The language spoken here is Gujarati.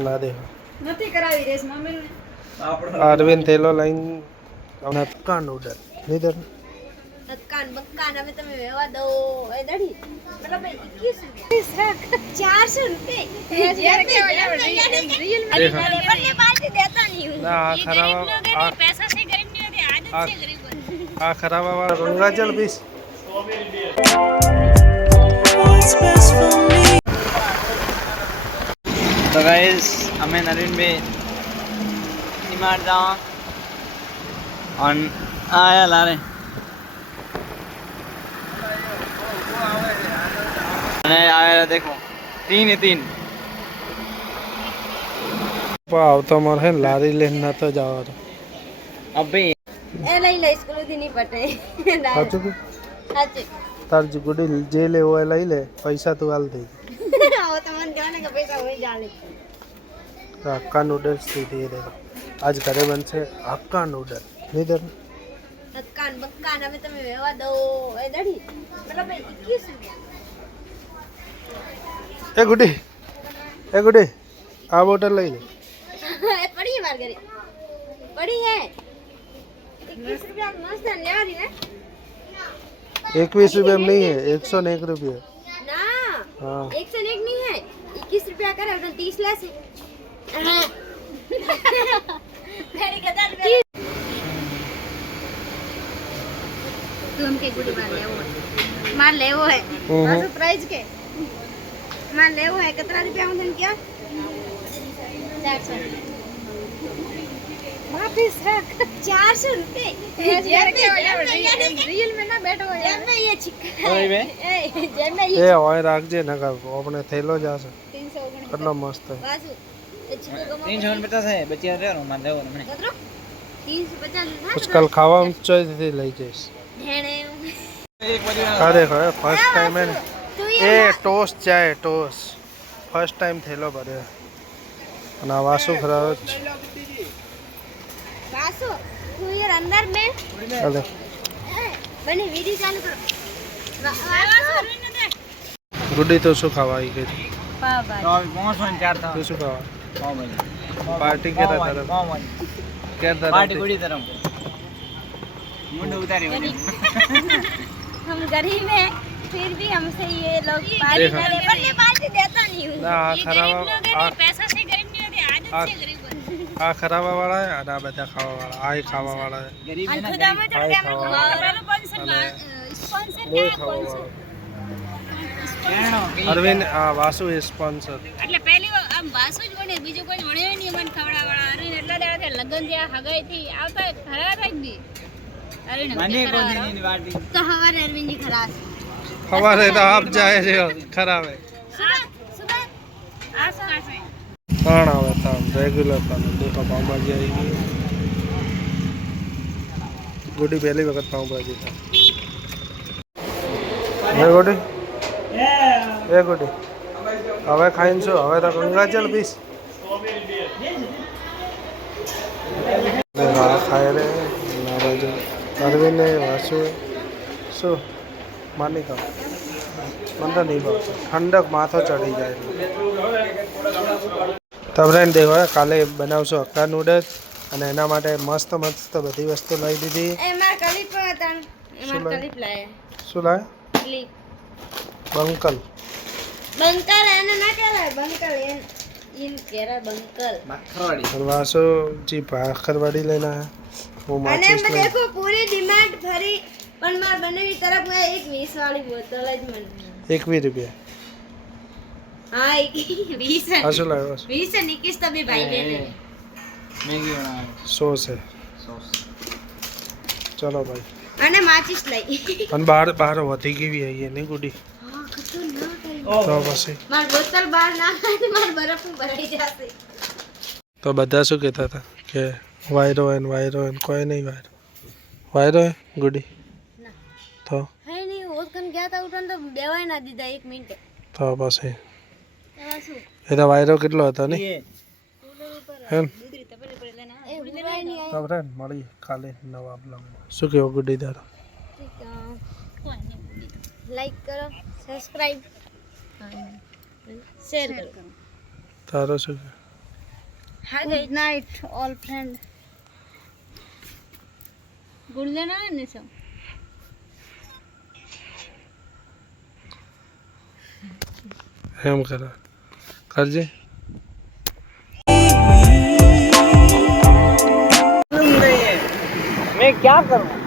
ના દેખો નથી કરાવી રેસ મમ્મી ને અરવિંદ થેલો લઈને નતકાન ઉડર નીધર તત્કાન બક્કાન હવે તમે વેવા દો એ દડી મતલબ 21 400 રૂપિયા પાર્ટી દેતા નહીં ના આ ખરાબા पैसा से गरीब नहीं होते आदत से गरीब बनते આ ખરાબા વાળા ગંગાજળ પીસ तो गाइस हमें नवीन में निमार जाओ और आया ला रहे आया देखो 3 ही 3 આવતો મારે હે લારી લઈને નતો જવાનો अभी એ લઈ લે સ્કૂલ થી નહીં પટે સાચું કે સાચું તાર જે ગુડી જે લેવો એ લઈ લે પૈસા તું હાલ દે આવો તમને કહેવાને કે પૈસા હોય જાણે હક્કા નૂડલ્સ દીધી દે આજ ઘરે બનશે હક્કા નૂડલ નીધર તત્કાન બક્કાન હવે તમે વેવા દો એ દડી મતલબ 21 રૂપિયા એ ગુડી આ બોટલ લઈ લે એ પડી है मार घरे पड़ी है 21 रुपया मस्त लेवा दी ने 21 रुपये में नहीं है 101 रुपये ना हाँ 101 नहीं है 21 रुपया करे और 30 ले से मेरी गदर तुम के गुडी मार लेवो है बस प्राइस के मार लेवो है कितना रुपया में क्या 400 वापिस रख 400 रुपए रियल में ना बैठो जेब में ये चिक्का ओए बे जेब में એ હોય રાખજે નકર આપણે થેલો જશે 349 કેટલો મસ્ત છે बासु ये चिक्को गमो 350 है बच्चे रे रो मान देવો મને कतरो 350 ना कुछ कल ખાવામાં ચોઈથી લઈ જઈશ ढेणे एक बारी આ દેખો ફર્સ્ટ ટાઈમ હે तू એ ટોસ ચાય ટોસ ફર્સ્ટ ટાઈમ થેલો ભરે અને આ વાસુ ખરાબ बासु तू यार अंदर में ચાલે बने वीडियो चालू करो बासु ગુડી તો શું ખાવા આવી ગઈ पाव भाई तो अभी 504 था તું શું ખાવા पाव भाजी પાર્ટી કે તારે पाव भाजी કે તારે पार्टी गुड़ी तरफ मुंड उतारे हो हम गरीब हैं फिर भी हमसे ये लोग पार्टी देखो। करे पर ये पार्टी देता नहीं हूँ ના આ ખરાબા पैसा से गरीब नहीं होते आदत से गरीब बनते આ ખરાબા વાળા હે અને આ બધા ખાવા વાળા આ ખાવા વાળા હે गरीब है ना खुदा में આ चढ़ ખાવા गया વાળા स्पॉन्सर બહુ क्या ખાવા स्पॉन्सर વાળા અરવિંદ આ વાસુ એ સ્પોન્સર એટલે પહેલી વાર આમ વાસુ જ વણે બીજો કોઈ વણ્યો નહીં મને ખવડાવવાળા અરે એટલા દાડા કે લગન જ્યાં હગાઈ થી આવતા ખરા રાખ દી અરે माने को नहीं पार्टी તો હવારે અરવિંદજી ખરાસ हमारे तो आप जाए रे खराब है સુબહ આ સકા છે कौन आवे था रेगुलर था देखो पाव भाजी आएगी गुडी पहली वक्त पाव भाजी था हे गुडी હવે ખાઈને શું હવે તો ગંગાજળ પીસ આ ખાય રે ના બાજુ અરવિંદ વાસુ શું માની કહો મને તો નહીં ભાવતો ઠંડક માથો ચડી જાય તો ફ્રેન્ડ દેખો કાલે બનાવશું હક્કા નૂડલ્સ અને એના માટે મસ્ત મસ્ત બધી વસ્તુ લઈ દીધી એ માર કલિપ હતા એ શું માર લાય? કલિપ લાયા શું લાય કલિપ બંકલ બંકલ એને ના કહેવાય બંકલ ઇન કેરા બંકલ मखरवाड़ी और वासु जी भाखरवाड़ी लेना है वो અને माचिस મેં ले देखो पूरी डिमांड भरी પણ માર બનેવી તરફ એક 20 વાળી બોતલ જ મને 21 रुपया હા 20 हाँ શું લાવ્યો 20 નિકિસ તો બી ભાઈ લે मैगी बना 100 से सॉस चलो भाई અને માચિસ લઈ અને બહાર વધી ગઈ બી આવીએ નહીં ગુડી હા કતો ના કઈ તો પછી માર બોતલ બહાર ના ખાય માર બરફ ભરાઈ જશે તો બધા શું કહેતા હતા કે વાયરો હે કોઈ નહીં વાયરો હે ગુડી તો હે નહીં ઓર કન ગયા તા ઉઠન તો બેવાય ના દીધા 1 મિનિટ તો પછી એમાં શું એ તો વાયરો કેટલો હતો નહીં ये હે ને? દૂધરી તપેલી પડે લેના એ ઉડવાય નહીં તો ફ્રેન્ડ મળી ખાલી નવા બ્લોગ શું કહેવો ગુડી તારો લાઈક કરો સબસ્ક્રાઇબ શેર કરો તારો શું કહે? Good night all friend. Good night ને સર. એમ કરે કરજે. मैं क्या करूं?